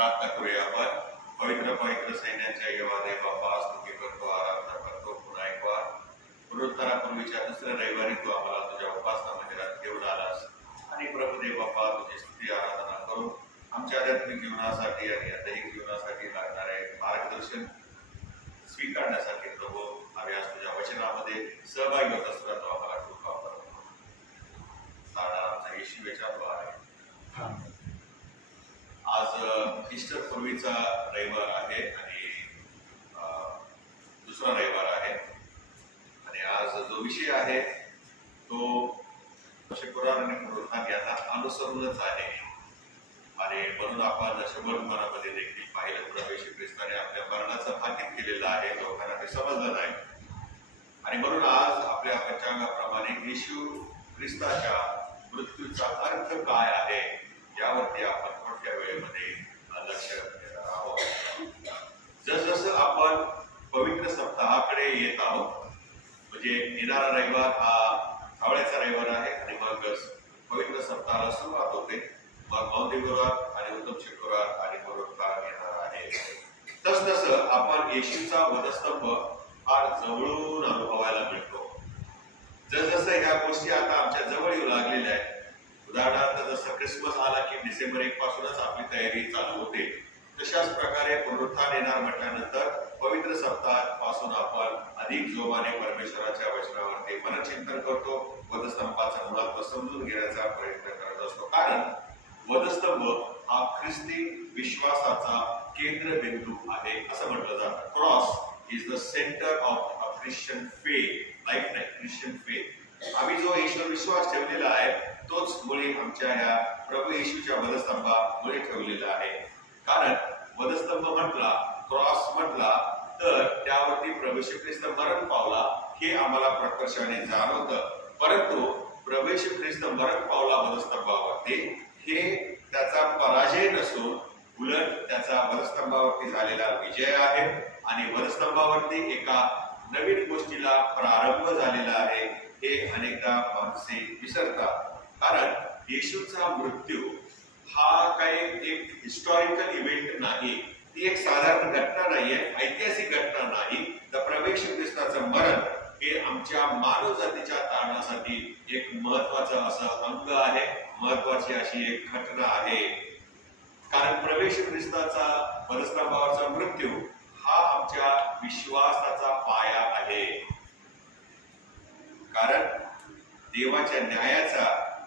प्रार्थना करूया आपण. पवित्र पवित्र सैन्याच्या येवादे बाप्पा, स्तुती करतो, आराधना करतो. पुन्हा एक वार पुनरुत्थानापूर्वीच्या दुसऱ्या रविवारी तू आम्हाला तुझ्या उपासना मंदिरात घेऊन आलास आणि प्रभुदेव बाप्पा तुझी स्तुती आराधना करून आमच्या आध्यात्मिक जीवनासाठी आणि दैहिक जीवनासाठी लागणारे मार्गदर्शन स्वीकारण्यासाठी प्रभू आम्ही आज तुझ्या वचनामध्ये सहभागी होत असताना तो आम्हाला कृपा करतो. आमचा येशू याच्यात आहे. आज ईस्टर पूर्वीचा रविवार आहे आणि दुसरा रविवार आहे आणि आज जो विषय आहे तो शुक्रवार आणि पुनरुत्थान यांना अनुसरूनच आहे आणि म्हणून आपण शबदमानामध्ये देखील पाहिलं प्रभू येशू ख्रिस्ताने आपल्या मरणाचं भाकीत केलेलं आहे. लोकांना ते समजलं नाही आणि म्हणून आज आपल्या पंचांगाप्रमाणे येशू ख्रिस्ताच्या मृत्यूचा अर्थ काय आहे यावरती आपण थोडक्या वेळेमध्ये लक्ष देणार आहोत. जसजसं आपण पवित्र सप्ताहाकडे येत आहोत, म्हणजे येणारा रविवार हा सावळ्याचा रविवार आहे आणि मग पवित्र सप्ताहाला सुरुवात होते. मग मौदी गुरुवार आणि उत्तम शुक्रवार आणि पुनरुत्थान येणार आहे. तसतसं आपण येशूचा वधस्तंभ फार जवळून अनुभवायला मिळतो. जसजसं ह्या गोष्टी आता आमच्या जवळ येऊ लागलेल्या आहेत. उदाहरणार्थ जसं क्रिसमस आला की डिसेंबर 1 पासूनच आपली तयारी चालू होते, तशाच प्रकारे पुनरुत्थान येणार म्हटल्यानंतर पवित्र सप्ताहापासून आपण अधिक जोमाने परमेश्वराच्या वचनावरती मनचिंतन करतो, वधस्तंभाचं महत्व समजून घेण्याचा प्रयत्न करत असतो. कारण वधस्तंभ हा ख्रिस्ती विश्वासाचा केंद्रबिंदू आहे असं म्हटलं जातं. Cross is the centre of a Christian faith, life नाही ख्रिश्चन फेथ. आम्ही जो ईश्वर विश्वास ठेवलेला आहे तोच मुळे आमच्या ह्या प्रभू येशूच्या वधस्तंभामुळे ठेवलेला आहे. कारण वधस्तंभ म्हटला, क्रॉस म्हटला तर त्यावरती प्रभू येशू ख्रिस्त मरण पावला हे आम्हाला प्रकर्षाने जाणवतं. परंतु प्रभू येशू ख्रिस्त मरण पावला वधस्तंभावरती हे त्याचा पराजय नसून उलट त्याचा वधस्तंभावरती झालेला विजय आहे आणि वधस्तंभावरती एका नवीन गोष्टीला प्रारंभ झालेला आहे हे अनेकदा माणसे विसरतात. कारण येशूचा मृत्यू हा काही एक हिस्टॉरिकल इव्हेंट नाही, ती एक साधारण घटना नाहीये, ऐतिहासिक घटना नाही. तर प्रभू येशू ख्रिस्ताचं मरण हे आमच्या मानव जातीच्या तारणासाठी एक महत्वाचं असं अंग आहे, महत्वाची अशी एक घटना आहे. कारण प्रभू येशू ख्रिस्ताचा वधस्तंभावरचा मृत्यू हा आमच्या विश्वासाचा पाया आहे. कारण देवाच्या न्यायाचा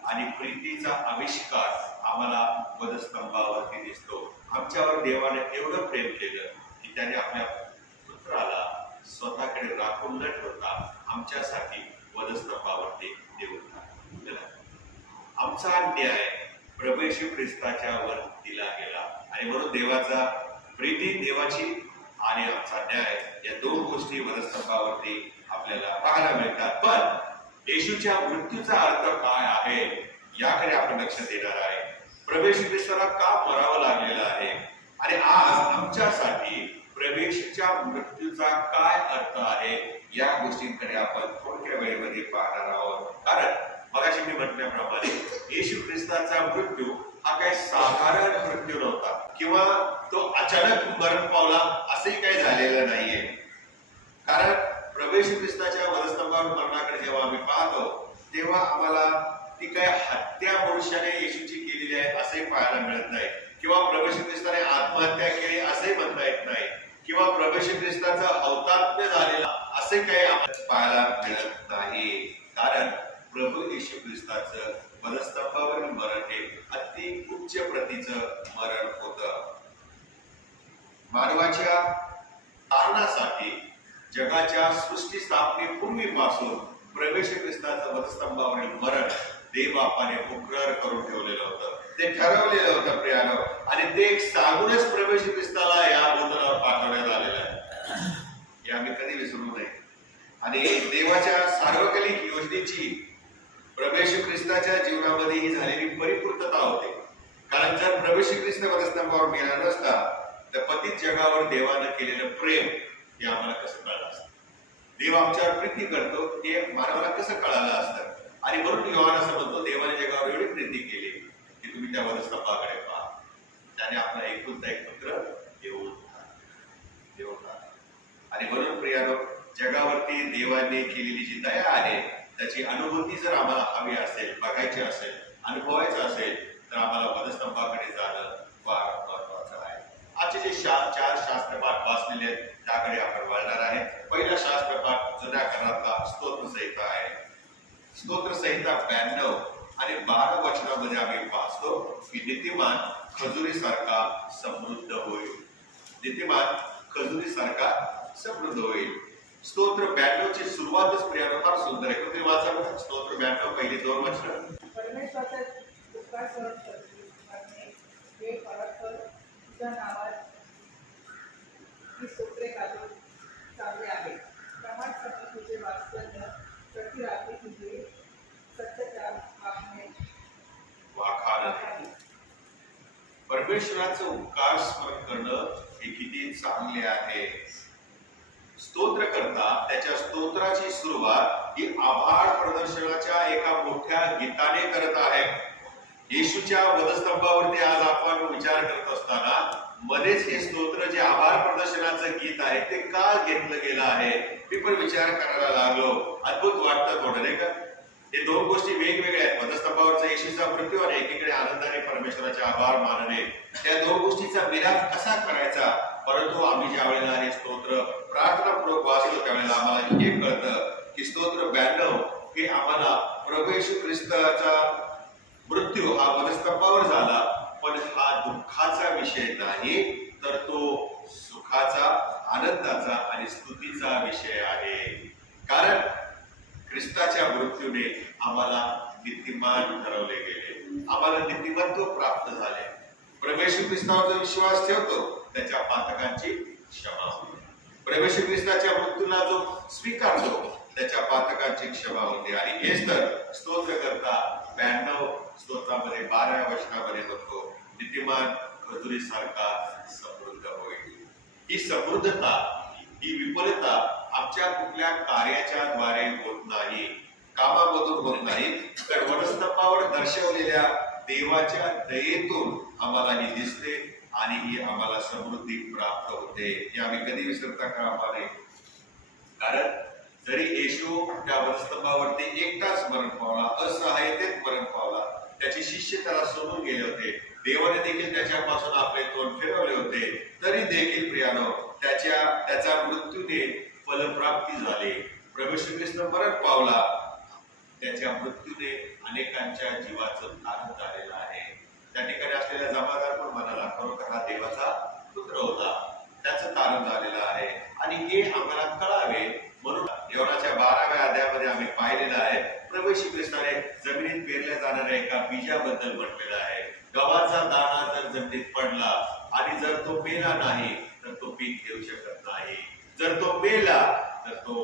आणि प्रीतीचा आविष्कार आम्हाला वधस्तंभावरती दिसतो. आमच्यावर देवाने एवढं प्रेम केलं की त्याने आपल्या पुत्राला स्वतःकडे राखून न ठेवता आमच्यासाठी वधस्तंभावरती देऊन दिला. आमचा न्याय प्रभू येशू ख्रिस्ताच्या वर दिला गेला आणि म्हणून देवाचा प्रीती, देवाची आणि आमचा न्याय या दोन गोष्टी वधस्तंभावरती आपल्याला पाहायला मिळतात. पण येशूच्या मृत्यूचा अर्थ काय आहे याकडे आपण लक्ष देणार आहे. प्रभू येशू ख्रिस्ताला का मरावं लागलेलं आहे आणि आज आमच्यासाठी प्रभू येशूच्या मृत्यूचा काय अर्थ आहे या गोष्टींकडे आपण थोडक्या वेळेमध्ये पाहणार आहोत. कारण मगाशी मी म्हटल्याप्रमाणे येशू ख्रिस्ताचा मृत्यू हा काही साधारण मृत्यू नव्हता किंवा तो अचानक मरण पावला असंही काही झालेलं नाहीये. कारण प्रभू येशू ख्रिस्ताच्या वधस्तंभावर मरणाकडे जेव्हा आम्ही पाहतो तेव्हा आम्हाला ती काय हत्या मनुष्याने येशूची केलेली आहे असंही पाहायला मिळत नाही, किंवा प्रभू येशू ख्रिस्ताने आत्महत्या केली असंही म्हणता येत नाही, किंवा प्रभू येशू ख्रिस्ताचं हौतात्म्य झालेला असे काही आम्हाला पाहायला मिळत नाही. कारण प्रभू येशू ख्रिस्ताचं वधस्तंभावरील मरण हे अति उच्च प्रतीचं मरण होतं. मानवाच्या तारणासाठी जगाच्या सृष्टी स्थापनेपूर्वीपासून प्रभू येशू ख्रिस्ताचं वधस्तंभावरील मरण देवबापाने मुकरर करून ठेवलेलं होतं, ते ठरवलेलं होतं प्रियानो, आणि ते एक सांगूनच प्रभू येशू ख्रिस्ताला या भूतलावर पाठवण्यात आलेलं आहे. हे आम्ही कधी विसरू नये. आणि देवाच्या सार्वकालिक योजनेची प्रभू येशू ख्रिस्ताच्या जीवनामध्ये ही झालेली परिपूर्तता होते. कारण जर प्रभू येशू ख्रिस्त वधस्तंभावर मेला नसता तर पतित जगावर देवानं केलेलं प्रेम हे आम्हाला कसं कळलं असतं, देव आमच्यावर प्रीती करतो ते मानवाला कसं कळालं असतं. आणि म्हणून योहान असं म्हणतो, देवाने जगावर एवढी प्रीती केली की तुम्ही त्या वधस्तंभाकडे पहा, त्याने आपला एकुलता एक आपल्यावरती देवाने केलेली जी दया आहे त्याची अनुभूती जर आम्हाला हवी असेल, बघायची असेल, अनुभवायचं असेल, तर आम्हाला वधस्तंभाकडे जाणं फार महत्वाचं आहे. आजचे जे चार शास्त्रपाठ वाचलेले आहेत त्याकडे आपण वळणार आहे. पहिला शास्त्रपाठ जुन्या करारातला स्तोत्रसंहिता आहे. स्तोत्रसंहिता 92 आणि 12 वचनामध्ये आम्ही वाचतो की नीतिमान खजुरीसारखा समृद्ध होईल. नीतिमान खजुरीसारखा समृद्ध होईल. स्तोत्र 92 ची सुरुवातच प्रियानो फार सुंदर आहे. तुम्ही वाचा बरं स्तोत्र 92 पहिली 2 वचन. परमेश्वराचा उपकार सहन करणे हे परस्पर तुझ्या नावात ही स्तोत्रे गातो चांगले आहे. प्रमाण सत्य तुझे वात्सल्य प्रति रात्री तुझे सत्यच्या आपणे वाखाण. परमेश्वराचं उपकार स्मरण करणं हे किती चांगले आहे. स्तोत्र करता त्याच्या स्तोत्राची सुरुवात ही आभार प्रदर्शनाच्या एका मोठ्या गीताने करत आहे. येशूच्या वधस्तंभावरती आज आपण विचार करत असताना मध्येच हे स्तोत्र जे आभार प्रदर्शनाचं गीत आहे ते का घेतलं गेलं आहे मी पण विचार करायला लागलो. अद्भुत वाटतं थोडं नाही का. हे दोन गोष्टी वेगवेगळ्या आहेत. वधस्तंभावरचा येशूचा मृत्यू आणि एकीकडे आनंदाने परमेश्वराचे आभार मानणे. त्या दोन गोष्टीचा मिलाप कसा करायचा. परंतु आम्ही ज्या वेळेला हे स्तोत्र प्रार्थनापूर्वक वाचतो त्यावेळेला आम्हाला हे कळतं की स्तोत्र 92 हे आम्हाला प्रभू येशू ख्रिस्ताचा मृत्यू हा वधस्तंभावर झाला पण हा दुःखाचा विषय नाही तर तो सुखाचा, आनंदाचा आणि स्तुतीचा विषय आहे. कारण ख्रिस्ताच्या मृत्यूने आम्हाला नीतिमान ठरवले गेले, आम्हाला नीतिमत्व प्राप्त झाले. प्रभू येशू ख्रिस्तावर जो विश्वास ठेवतो त्याच्या पातकांची क्षमा होते. प्रभू येशू ख्रिस्ताच्या मृत्यूला जो स्वीकारतो त्याच्या पातकांची क्षमा होते. आणि हेच तर स्तोत्र करता 92 स्तोत्रामध्ये 12व्या वचनामध्ये म्हणतो नीतिमान खजुरीसारखा समृद्ध होईल. ही समृद्धता, ही विपुलता आमच्या कुठल्या कार्याच्या द्वारे होत नाही, कामामधून होत नाही, तर वधस्तंभावर दर्शवलेल्या देवाच्या दयेतून आम्हाला ही दिसते आणि ही आम्हाला समृद्धी प्राप्त होते. हे आम्ही कधी विसरता कामा नये. कारण जरी येशू त्या वधस्तंभावरती एकटाच मरण पावला, असहाय्यतेत मरण पावला, त्याचे शिष्य त्याला सोडून गेले होते, देवाने देखील त्याच्यापासून आपले तोंड फिरवले होते, तरी देखील प्रियानो त्याच्या मृत्यूने फलप्राप्ती झाली. प्रभू श्री ख्रिस्त मरण पावला, त्याच्या मृत्यूने अनेकांच्या जीवाचं तारण झालेलं आहे. त्या ठिकाणी असलेला जमादार पण म्हणाला खरोखर हा देवाचा पुत्र होता, त्याचं तारण झालेलं आहे. आणि हे आम्हाला कळावे म्हणून योनाच्या 12व्या अध्यायामध्ये आम्ही पाहिलेलं आहे. प्रभू श्री ख्रिस्ताने जमिनीत पेरल्या जाणाऱ्या एका बीजाबद्दल म्हटलेलं आहे. गव्हाचा दाणा जर जमिनीत पडला आणि जर तो मेला नाही तर तो पीक घेऊ शकत नाही, जर तो मेला तर तो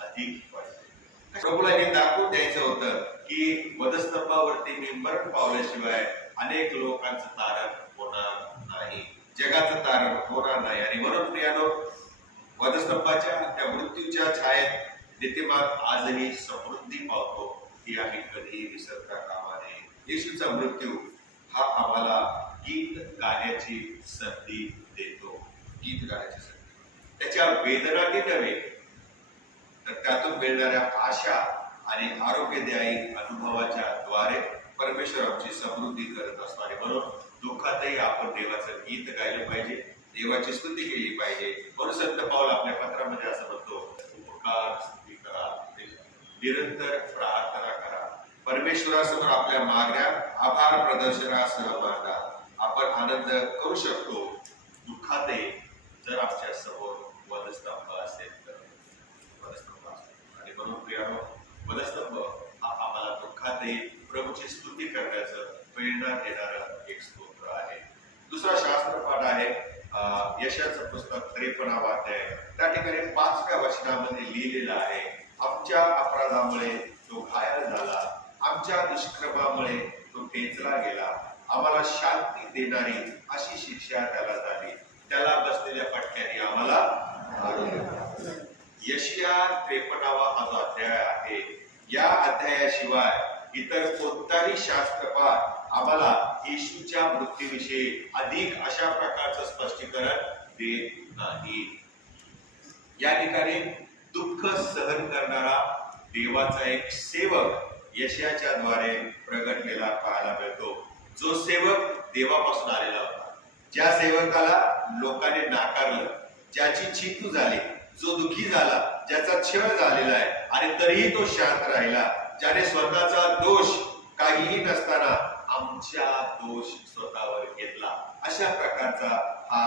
अधिक पडतो. प्रभूला हे दाखवून द्यायचं होतं की वधस्तंभावरती मी मरण पावल्याशिवाय अनेक लोकांचं तारण होणार नाही, जगाचं तारण होणार नाही. आणि म्हणून प्रियानो वधस्तंभाच्या त्या मृत्यूच्या छायेत नीतिमान आजही समृद्धी पावतो ही आम्ही कधीही विसरता कामा नये. येशूचा मृत्यू हा आम्हाला गीत गाण्याची संधी देतो, गीत गाण्याची संधी. त्याच्या वेदनाने नव्हे तर त्यातून मिळणाऱ्या आशा आणि आरोग्यदायी अनुभवाच्या द्वारे परमेश्वर आमची समृद्धी करत असतो. आणि म्हणून दुःखातही आपण देवाचं गीत गायलं पाहिजे, देवाची स्तुती केली पाहिजे. म्हणून संत पाऊल आपल्या पत्रामध्ये असं म्हणतो उपकार स्तुती करा, निरंतर प्रार्थना करा, परमेश्वरासमोर आपल्या मागण्या आभार प्रदर्शनासह मांडा. आपण आनंद करू शकतो दुःखातही जर आमच्या समोर वधस्तंभ असेल तर. वधस्तंभ असेल आणि म्हणून प्रियानो वधस्तंभ हा आम्हाला दुःखातही प्रभूची स्तुती करण्याचं प्रेरणा देणारं एक स्तोत्र आहे. दुसरा शास्त्रपाठ आहे यशाचं पुस्तक 53वा अध्याय. त्या ठिकाणी 5व्या वचनामध्ये लिहिलेलं आहे आमच्या अपराधामुळे तो घायल झाला, आमच्या दुष्कर्मामुळे तो ठेचला गेला, आम्हाला शांती देणारी अशी शिक्षा त्याला झाली, त्याला बसलेल्या फटक्याने आम्हाला आरोग्य. यशिया 53वा हा जो अध्याय आहे या अध्यायाशिवाय इतर कोणताही शास्त्रपाठ आम्हाला येशूच्या मृत्यूविषयी अधिक अशा प्रकारचं स्पष्टीकरण देत नाही. या ठिकाणी दुःख सहन करणारा देवाचा एक सेवक यशाच्या द्वारे प्रगटलेला पाहायला मिळतो. जो सेवक देवापासून आलेला होता, ज्या सेवकाला लोकांनी नाकारलं, ज्याची चिंतू झाली, जो दुःखी झाला, ज्याचा छळ झालेला आहे आणि तरीही तो शांत राहिला, ज्याने स्वतःचा दोष काहीही नसताना आमच्या दोष स्वतःवर घेतला, अशा प्रकारचा हा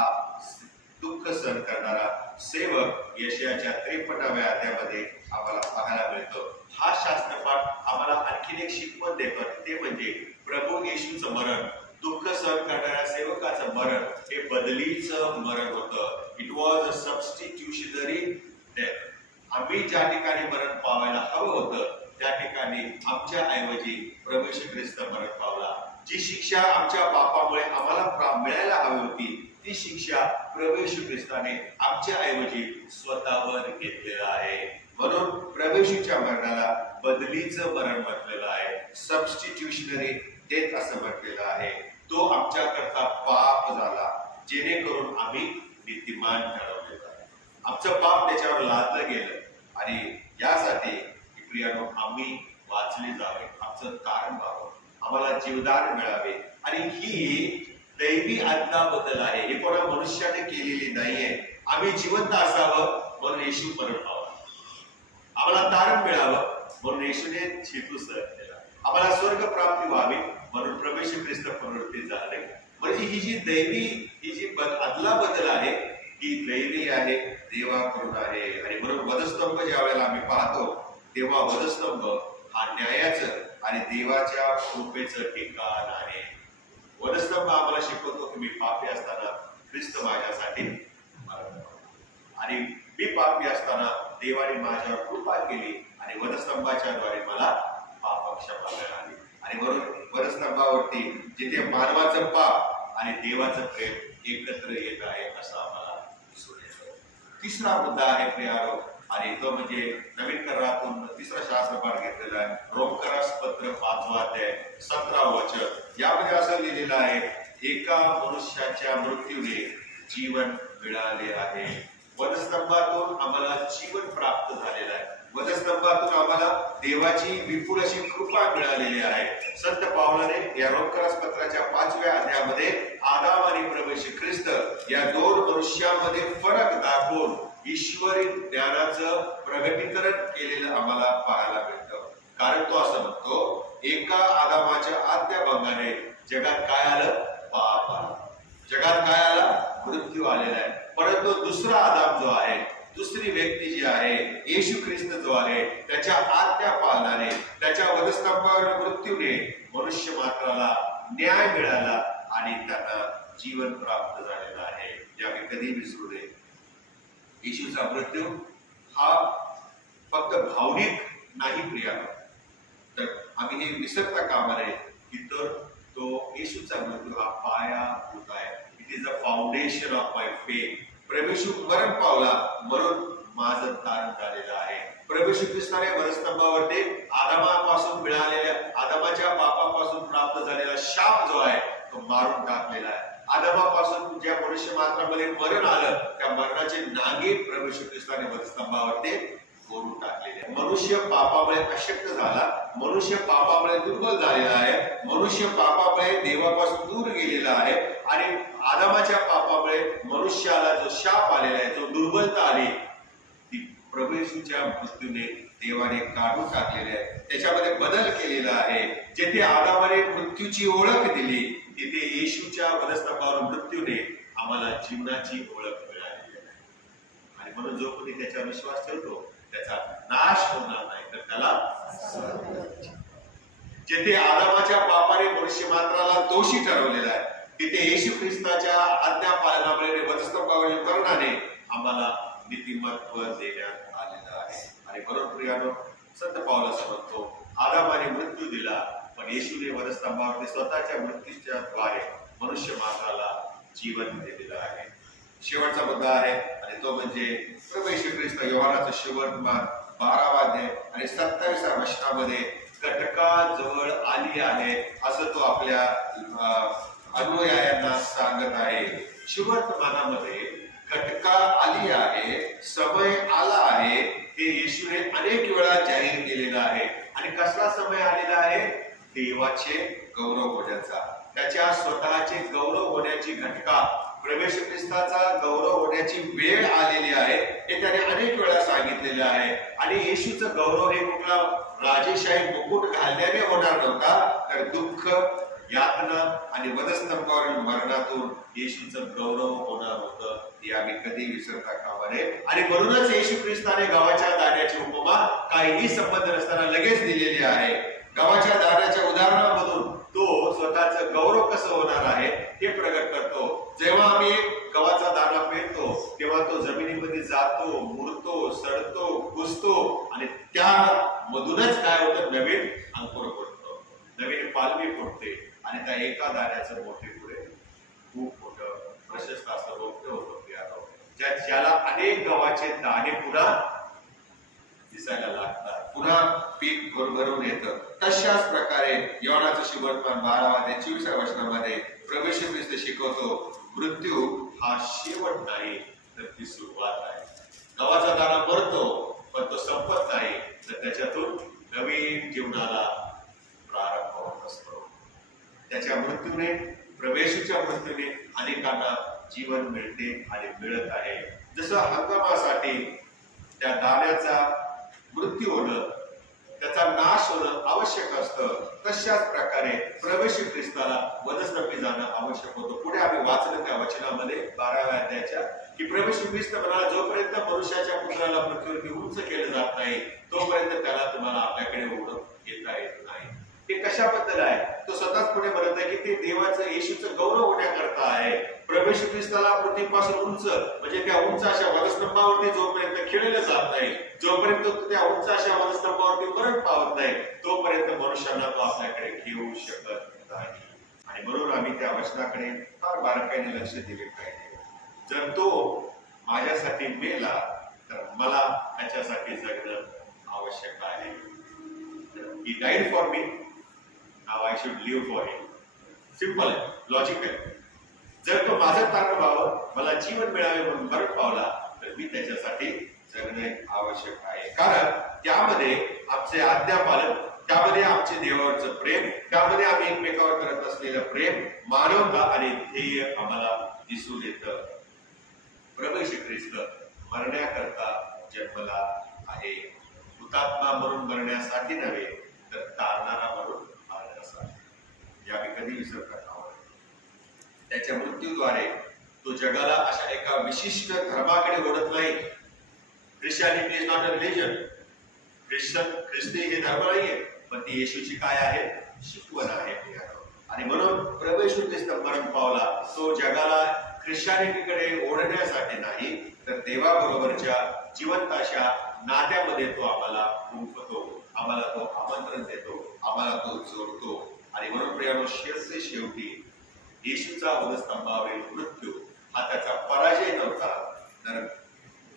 दुःख सहन करणारा सेवक यशाच्या 53व्या अध्यायामध्ये आम्हाला पाहायला मिळतो. हा शास्त्रपाठ आम्हाला आणखीन एक शिकवण देतो, ते म्हणजे प्रभू येशूचं मरण, दुःख सहन करणाऱ्या सेवकाचं मरण हे बदलीचं मरण होतं. It was a substitutionary death. आम्ही ज्या ठिकाणी मरण पावायला हवं होतं त्या ठिकाणी आमच्या ऐवजी प्रभू येशू ख्रिस्त मरण पावला. जी शिक्षा आमच्या पापामुळे आम्हाला मिळायला हवी होती, ती शिक्षा प्रभू येशू ख्रिस्ताने आमच्या ऐवजी स्वतःवर घेतलेला आहे. म्हणून प्रभू येशूच्या मरणाला बदलीचं मरण म्हटलेलं आहे, सबस्टिट्यूशनरी डेथ असं म्हटलेलं आहे. तो आमच्याकरता पाप झाला, जेणेकरून आम्ही नीतिमान ठरवलेलं आहे. आमचं पाप त्याच्यावर लादलं गेलं आणि यासाठी प्रियानो आम्ही वाचले जावे, आमचं तारण व्हावं, आम्हाला जीवदान मिळावे. आणि ही दैवी आज्ञाबद्दल आहे, ही कोणा मनुष्याने केलेली नाहीये. आम्ही जिवंत असावं म्हणून येशू मरण पावला, आम्हाला तारण मिळावं म्हणून येशूने छेतू सहन केला, आम्हाला स्वर्ग प्राप्ती व्हावी म्हणून प्रभू येशू ख्रिस्त पुनरुत्थित झाले. म्हणजे ही जी आदला बदल आहे ही दैवी आहे, देवाकडून आहे. आणि म्हणून वधस्तंभ ज्या वेळेला आम्ही पाहतो तेव्हा वधस्तंभ हा न्यायाचं आणि देवाच्या कृपेचं ठिकाण आहे. वधस्तंभ आम्हाला शिकवतो की मी पापी असताना ख्रिस्त माझ्यासाठी मरण पावला आणि मी पापी असताना देवाने माझ्यावर कृपा केली आणि वधस्तंभाच्या द्वारे मला पाप क्षमा मिळाली. आणि म्हणून वधस्तंभावरती जिथे मानवाचं पाप आणि देवाचं प्रेम एकत्र येत आहे असं आम्हाला दिसून येतं. तिसरा मुद्दा आहे प्रियारो, आणि तो म्हणजे नवीन करारातून तिसरा शास्त्रपाठ घेतलेला आहे, रोमकरास पत्र 5वा अध्याय 17व वचन. यामध्ये असं लिहिलेलं आहे, एका मनुष्याच्या मृत्यूने जीवन मिळाले आहे. वधस्तंभातून आम्हाला जीवन प्राप्त झालेलं आहे, वधस्तंभातून आम्हाला देवाची विपुल अशी कृपा मिळालेली आहे. संत पावलाने या रोमकरास पत्राच्या 5व्या अध्यायामध्ये आदाम आणि प्रभू येशू ख्रिस्त या दोन मनुष्यामध्ये फरक दाखवून ईश्वरी ज्ञानाचं प्रगटीकरण केलेलं आम्हाला पाहायला मिळतं. कारण तो असं म्हणतो, एका आदामाच्या आज्ञाभंगाने जगात काय आलं? पाप आलं. जगात काय आला? मृत्यू आलेला आहे. परंतु दुसरा आदाम जो आहे, दुसरी व्यक्ती जी आहे, येशू ख्रिस्त जो आहे, त्याच्या आज्ञा पालनाने, त्याच्या वधस्तंभावर मृत्यूने मनुष्य मात्राला न्याय मिळाला आणि त्यांना जीवन प्राप्त झालेलं आहे. जे आम्ही कधी विसरू नये. येशूचा मृत्यू हा फक्त भावनिक नाही प्रिया, तर आम्ही हे विसरता कामा नये की तर तो येशूचा मृत्यू हा पायाभूत आहे. It is a foundation of my faith. प्रभू येशू मरण पावला म्हणून माझं तारण झालेलं आहे. प्रभू येशू ख्रिस्ताने वधस्तंभावरती आदामापासून मिळालेल्या, आदामाच्या पापापासून प्राप्त झालेला शाप जो आहे तो मारून टाकलेला आहे. आदामापासून ज्या मनुष्य मात्रामध्ये मरण आलं, त्या मरणाचे नांगे प्रभू येशू ख्रिस्ताने वधस्तंभावरती फोडून टाकलेले. मनुष्य पापामुळे अशक्त झाला, मनुष्य पापामुळे दुर्बल झालेला आहे, मनुष्य पापामुळे देवापासून दूर गेलेला आहे आणि आदामाच्या पापामुळे मनुष्याला जो शाप आलेला आहे, जो दुर्बलता आली, ती प्रभू येशूच्या मृत्यूने देवाने काढून टाकलेली आहे. त्याच्यामध्ये बदल केलेला आहे. जेथे आदामाने मृत्यूची ओळख दिली, तिथे येशूच्या वधस्तंभावर मृत्यूने आम्हाला जीवनाची ओळख मिळालेली आहे. आणि म्हणून जो कोणी त्याच्यावर विश्वास ठेवतो त्याचा नाश होणार नाही, तर त्याला जेथे आदामाच्या पापाने मनुष्य मात्राला दोषी ठरवलेला आहे, तिथे येशू ख्रिस्ताच्या आज्ञा पालनामुळे वधस्तंभावरील मरणाने आम्हाला नीतिमत्व देण्यात आलेलं आहे. आणि म्हणून प्रियानो, संत पाऊल असं म्हणतो, आदामाने मृत्यू दिला पण येशूने वधस्तंभावरती स्वतःच्या मृत्यूच्या द्वारे मनुष्य मात्राला जीवन दिलेलं आहे. शेवटचा मुद्दा आहे आणि तो म्हणजे प्रभू येशू ख्रिस्त योहानाचं सुवर्तमान 12वा अध्याय आणि 27व्या वचनामध्ये कटका जवळ आली आहे असं तो आपल्या अनुयायांना सांगत आहे. सुवर्तमानामध्ये कटका आली आहे, समय आला आहे, हे येशूने अनेक वेळा जाहीर केलेलं आहे. आणि कसला समय आलेला आहे? देवाचे गौरव होण्याचा, त्याच्या स्वतःचे गौरव होण्याची घटका, प्रवेश ख्रिस्ताचा गौरव होण्याची वेळ आलेली आहे हे त्याने अनेक वेळा सांगितलेले आहे. आणि येशूचं गौरव हे कुठला राजेशाही मुकुट घालण्याने होणार नव्हता, तर दुःख, यातना आणि वधस्तंभावरील मरणातून येशूचं गौरव होणार होतं. हे आम्ही कधी विसरता कामा नये. आणि म्हणूनच येशू ख्रिस्ताने गावाच्या दाण्याची उपमा काहीही संबंध नसताना लगेच दिलेली आहे. गावाच्या दाण्याच्या उदाहरणामधून तो स्वतःचं गौरव कसं होणार आहे हे प्रगट करतो. जेव्हा आम्ही गव्हाचा दाणा पेरतो तेव्हा तो जमिनीमध्ये जातो, मुरतो, सडतो, कुजतो आणि त्या मधूनच काय होतं? नवीन अंकुर फुटतो, नवीन पालवी फुटते आणि त्या एका दाण्याचं मोठे पुढे खूप मोठं प्रशस्त असं रोपटे होतं, ज्याला अनेक गव्हाचे दाणे पुन्हा दिसायला लागतात, पुन्हा पीक भरभरून येतं. तशाच प्रकारे योनाचं शुभवर्तमान 12:24 वचनामध्ये प्रवेश ख्रिस्त शिकवतो, मृत्यू हा शेवट नाही तर ती सुरुवात आहे. गव्हाचा दाणा मरतो पण तो संपत नाही, तर त्याच्यातून नवीन जीवनाला प्रारंभ होत असतो. त्याच्या मृत्यूने, प्रवेशच्या मृत्यूने अनेकांना जीवन मिळते आणि मिळत आहे. जसं हंगामासाठी त्या दाण्याचा मृत्यू होणं, त्याचा नाश होणं आवश्यक असतं, तशाच प्रकारे प्रवेश ख्रिस्ताला वधस्तंभी जाणं आवश्यक होतं. पुढे आम्ही वाचलं त्या वचनामध्ये 12व्या अध्यायाच्या की प्रवेश ख्रिस्त म्हणाला, जोपर्यंत मनुष्याच्या पुत्राला पृथ्वीवरती उंच केलं जात नाही तोपर्यंत त्याला तुम्हाला आपल्याकडे ओढून घेता येत नाही. ते कशाबद्दल आहे? तो स्वतःच पुढे म्हणत आहे की ते देवाचं, येशूचं गौरव होण्याकरता आहे. प्रवेश ख्रिस्ताला पृथ्वीपासून उंच, म्हणजे त्या उंच अशा वधस्तंभावरती जोपर्यंत खेळलं जात नाही, जोपर्यंत त्या उंच अशा वधस्तंभावरती मरण पावत नाही, तोपर्यंत मनुष्यांना तो आपल्याकडे घेऊ शकत नाही. आणि म्हणून आम्ही त्या वचनाकडे फार बारकाईने लक्ष दिले पाहिजे. जर तो माझ्यासाठी मेला तर मला त्याच्यासाठी जगणं आवश्यक आहे. He died for me, now I should live for him. Simple आहे, लॉजिकल. जर तो माझं कारण व्हावं, मला जीवन मिळावे म्हणून मरण पावला, तर मी त्याच्यासाठी जगणे आवश्यक आहे. कारण त्यामध्ये आमचे आज्ञापालन, त्यामध्ये आमचे देवावरचं प्रेम, त्यामध्ये आम्ही एकमेकावर करत असलेलं प्रेम, मानवता आणि ध्येय आम्हाला दिसून येतं. प्रवेश ख्रिस्त मरण्याकरता जन्मला आहे. हुतात्मा म्हणून मरण्यासाठी नव्हे, तर तारणारा म्हणून मरण्यासाठी. हे आम्ही कधी विसरता कामा नये. त्याच्या मृत्यूद्वारे तो जगाला अशा एका विशिष्ट धर्माकडे ओढत नाही. Christianity is not a religion. ख्रिस्ती हे धर्म नाहीये, पण ती येशूची काय आहे? शिकवण आहे. आणि म्हणून प्रवेश ख्रिस्त मरण पावला, तो जगाला ख्रिश्चॅनिटीकडे ओढण्यासाठी नाही, तर देवाबरोबरच्या जिवंत अशा नात्यामध्ये तो आम्हाला गुंफतो, आम्हाला तो आमंत्रण देतो, आम्हाला तो जोडतो. आणि म्हणून प्रियानो, शेवटी येशूचा वधस्तंभावरील मृत्यू हा त्याचा पराजय नव्हता, तर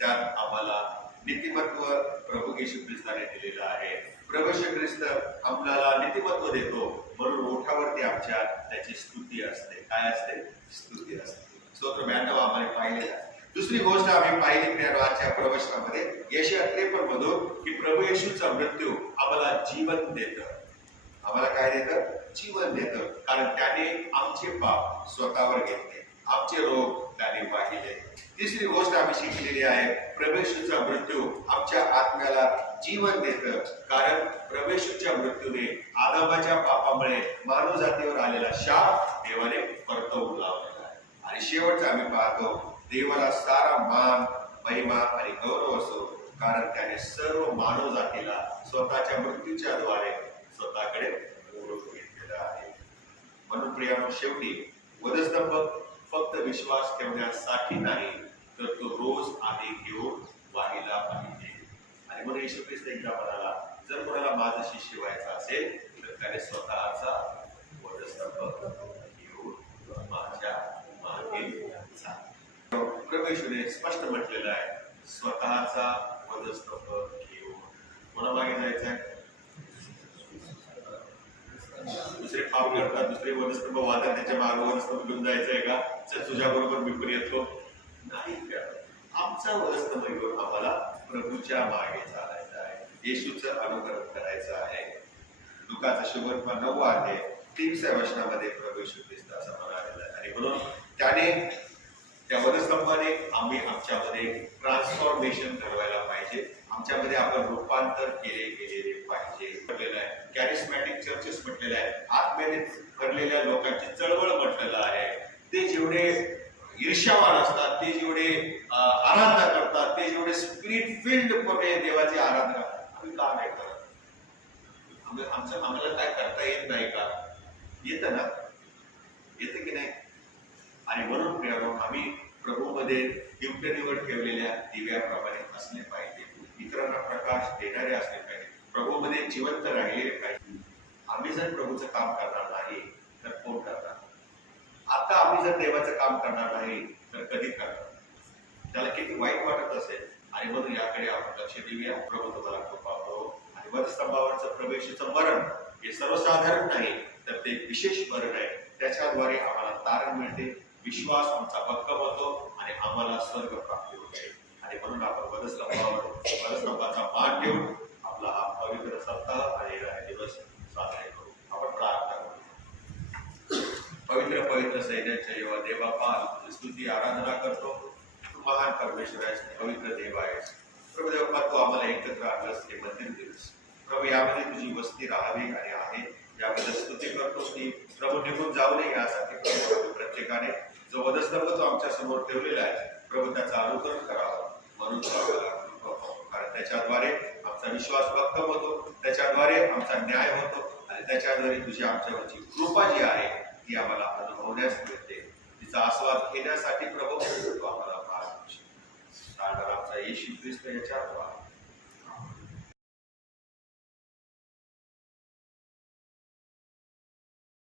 त्यात आम्हाला नीतिमत्व प्रभू येशू ख्रिस्ताने दिलेलं आहे. प्रवेश ख्रिस्त आम्हाला नीतिमत्व देतो, म्हणून ओठावरती आमच्या त्याची स्तुती असते. काय असते? स्तुती असते. स्तोत्र 92 आम्हाला पाहिलेलं आहे. दुसरी गोष्ट आम्ही पाहिली प्रियानो आजच्या प्रवचनामध्ये, यशाया 53 मधून की प्रभू येशूचा मृत्यू आम्हाला जीवन देतं. आम्हाला काय देतं? जीवन देतं. कारण त्याने आमचे पाप स्वतःवर घेतले, आमचे रोग त्याने वाहिले. तिसरी गोष्ट आम्ही शिकलेली आहे, प्रवेशूचा मृत्यू आमच्या आत्म्याला जीवन देतं. कारण प्रवेशूच्या मृत्यूने, आदामाच्या पापामुळे मानव जातीवर आलेला शाप देवाने परतवून लावलेला आहे. आणि शेवटचा आम्ही पाहतो, देवाला सारा मान, महिमा आणि गौरव असो, कारण त्याने सर्व मानव जातीला स्वतःच्या मृत्यूच्या द्वारे स्वतःकडे ओढून घेतलेलं आहे. म्हणून प्रियानो, शेवटी वधस्तंभ फक्त विश्वास ठेवण्यासाठी नाही, तर तो रोज आधी घेऊन वाहिला पाहिजे. आणि म्हणून येशू ख्रिस्त एकदा म्हणाला, जर कोणाला माझं शिष्य व्हायचं असेल तर त्याने स्वतःचा वधस्तंभ घेऊन माझ्या मागे चाल. प्रभूने स्पष्ट म्हटलेलं आहे, स्वतःचा वधस्तंभ घेऊन. कोणामागे जायचं आहे? दुसरे पाप करतात, दुसरे वधस्तंभ वाहतात, त्याच्या मागे वधस्तंभ घेऊन जायचंय का? चल तुझ्या बरोबर मी पण येतो. नाही, आमचा वधस्तंभ घेऊन आम्हाला प्रभूच्या मागे चालायचं आहे, येशूचं अनुकरण करायचं आहे. लुकाचा शुभवर्तमान 9 आहे 3 वचनामध्ये प्रभू येशू ख्रिस्त असं म्हणालेलं आहे. आणि म्हणून त्याने त्या वधस्तंभाने आम्ही आमच्यामध्ये ट्रान्सफॉर्मेशन घडवायला पाहिजे, आमच्यामध्ये आपण रूपांतर गेलेले पाहिजे. म्हटलेलं आहे कॅरिस्मॅटिक चर्चेस म्हटलेलं आहे, आत्म्याने भरलेल्या लोकांची चळवळ म्हटलेलं आहे. ते जेवढे ईर्ष्यावान असतात, ते जेवढे आराधना करतात, ते जेवढे स्पिरिट फिल्ड कोणे देवाची आराधना, आम्ही का नाही करत? आम्हाला काय करता येत नाही का? येतं ना, येतं की नाही? आणि म्हणून प्रियानो, आम्ही प्रभूमध्ये दिवटणीवर ठेवलेल्या दिव्याप्रमाणे असले पाहिजे, इतरांना प्रकाश देणारे असले पाहिजे, प्रभूमध्ये जिवंत राहिले पाहिजे. आम्ही जर प्रभूचं काम करणार नाही तर कोण करणार? आता आम्ही जर देवाचं काम करणार नाही तर कधी करणार? त्याला किती वाईट वाटत असेल. आणि म्हणून याकडे आपण लक्ष देऊया. प्रभू तुम्हाला कृपा करो. आणि वधस्तंभावरचं प्रवेशाचं मरण हे सर्वसाधारण नाही, तर ते विशेष मरण आहे. त्याच्याद्वारे आम्हाला तारण मिळते, विश्वास आमचा भक्कम होतो आणि आम्हाला स्वर्ग प्राप्ती होते. आणि म्हणून आपण वधस्तंभाचा मान ठेवून आपला हा पवित्र सप्ताह आणि येणारे दिवस साजरे करू. आपण प्रार्थना करू. पवित्र पवित्र सैन्याच्या येवा देवापा, तुझी स्तुती आराधना करतो. तू महान परमेश्वर आहेस, पवित्र देव आहेस. प्रभू देवपा, तू आम्हाला एकत्र आणलंस हे मंदिर दिवस. प्रभू, यामध्ये तुझी वस्ती राहावी आणि आहे याबद्दल स्तुती करतोस. की प्रभू निघून जाऊ नये यासाठी प्रभू प्रत्येकाने जो वधस्तंभ तो आमच्या समोर ठेवलेला आहे, प्रभू त्याचं अनुकरण करावं. म्हणून कारण त्याच्याद्वारे आमचा विश्वास भक्कम होतो, त्याच्याद्वारे आमचा न्याय होतो आणि त्याच्याद्वारे तुझी आमच्यावरची कृपा जी आहे ती आम्हाला अनुभवण्यास मिळते. तिचा आस्वाद घेण्यासाठी प्रभू तू आम्हाला भाग देशील. आमचा येशू ख्रिस्त याच्या